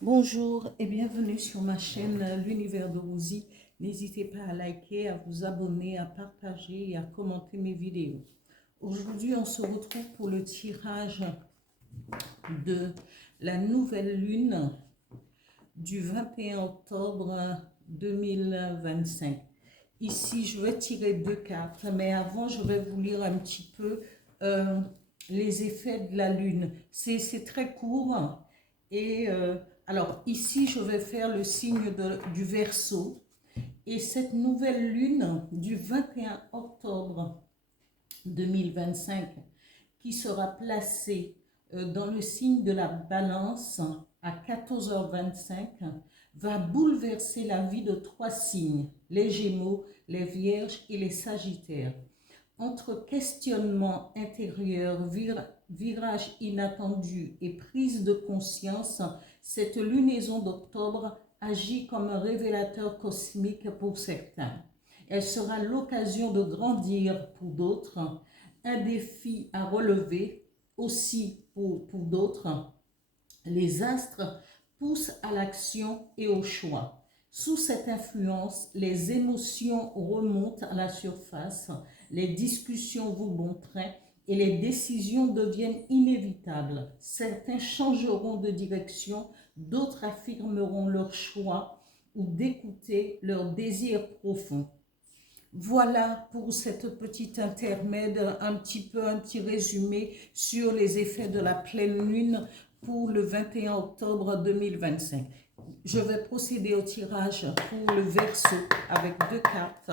Bonjour et bienvenue sur ma chaîne L'Univers de Rosie. N'hésitez pas à liker, à vous abonner, à partager et à commenter mes vidéos. Aujourd'hui, on se retrouve pour le tirage de la nouvelle lune du 21 octobre 2025. Ici, je vais tirer deux cartes, mais avant, je vais vous lire un petit peu les effets de la lune. C'est très court. Et alors, ici, je vais faire le signe du Verseau. Et cette nouvelle lune du 21 octobre 2025, qui sera placée dans le signe de la Balance à 14h25, va bouleverser la vie de trois signes, les Gémeaux, les Vierges et les Sagittaires. Entre questionnement intérieur, virage inattendu et prise de conscience, cette lunaison d'octobre agit comme un révélateur cosmique pour certains. Elle sera l'occasion de grandir pour d'autres, un défi à relever aussi pour d'autres. Les astres poussent à l'action et au choix. Sous cette influence, les émotions remontent à la surface, les discussions vont bon train et les décisions deviennent inévitables. Certains changeront de direction, d'autres affirmeront leur choix ou d'écouter leur désir profond. Voilà pour cette petite intermède, un petit résumé sur les effets de la pleine lune pour le 21 octobre 2025. Je vais procéder au tirage pour le Verseau avec deux cartes.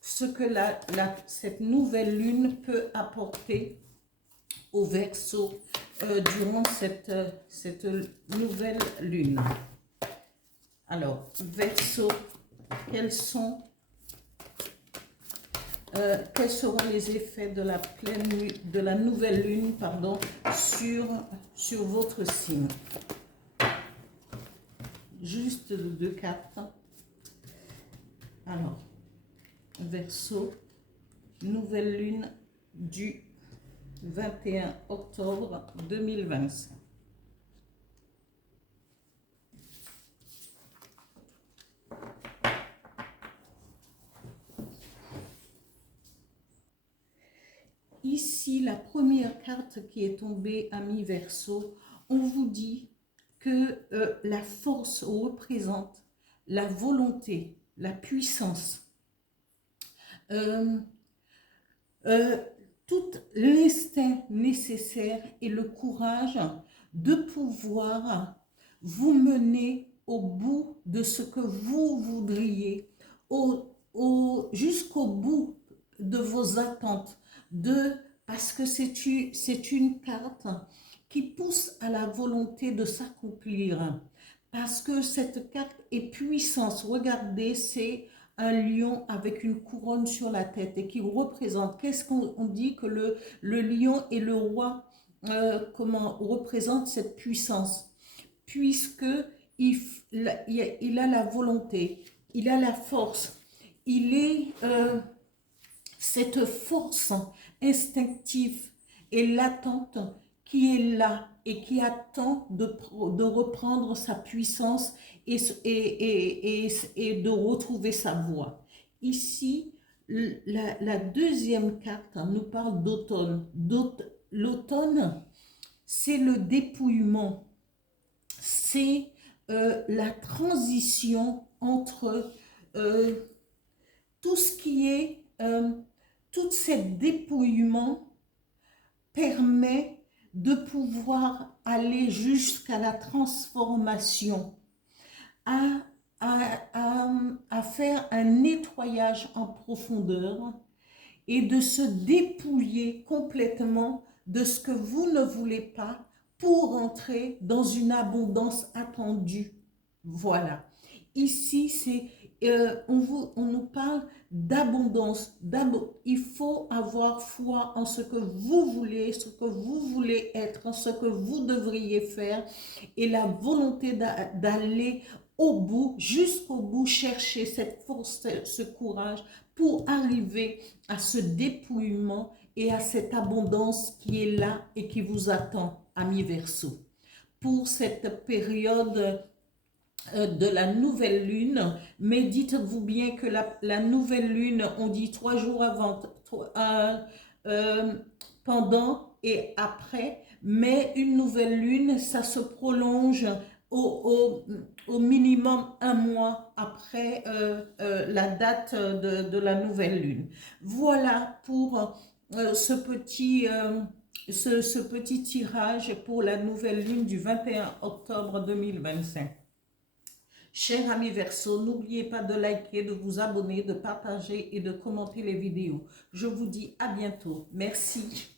Ce que cette nouvelle lune peut apporter au Verseau durant cette nouvelle lune. Alors, Verseau, quels seront les effets de la nouvelle lune sur votre signe? Juste deux cartes. Alors, Verseau, nouvelle lune du 21 octobre 2025. Ici, la première carte qui est tombée, ami Verseau, on vous dit que la force représente la volonté, la puissance, tout l'instinct nécessaire et le courage de pouvoir vous mener au bout de ce que vous voudriez, jusqu'au bout de vos attentes, parce que c'est une carte qui pousse à la volonté de s'accomplir, parce que cette carte est puissance. Regardez, c'est un lion avec une couronne sur la tête et qui représente, qu'est-ce qu'on dit que le lion et le roi représente cette puissance, puisque il a la volonté, il a la force, il est cette force instinctive et latente qui est là et qui attend de reprendre sa puissance et de retrouver sa voie. Ici, la deuxième carte nous parle d'automne. L'automne, c'est le dépouillement, c'est la transition entre tout ce qui est, tout ce dépouillement permet de pouvoir aller jusqu'à la transformation, à faire un nettoyage en profondeur et de se dépouiller complètement de ce que vous ne voulez pas pour entrer dans une abondance attendue. Voilà. Ici, on nous parle d'abondance. Il faut avoir foi en ce que vous voulez, ce que vous voulez être, ce que vous devriez faire et la volonté d'aller au bout, jusqu'au bout, chercher cette force, ce courage pour arriver à ce dépouillement et à cette abondance qui est là et qui vous attend, ami Verseau. Pour cette période de la nouvelle lune, mais dites-vous bien que la nouvelle lune, on dit 3 jours avant, euh, pendant et après, mais une nouvelle lune, ça se prolonge au minimum un mois après la date de la nouvelle lune. Voilà pour ce petit tirage pour la nouvelle lune du 21 octobre 2025. Chers amis Verseau, n'oubliez pas de liker, de vous abonner, de partager et de commenter les vidéos. Je vous dis à bientôt. Merci.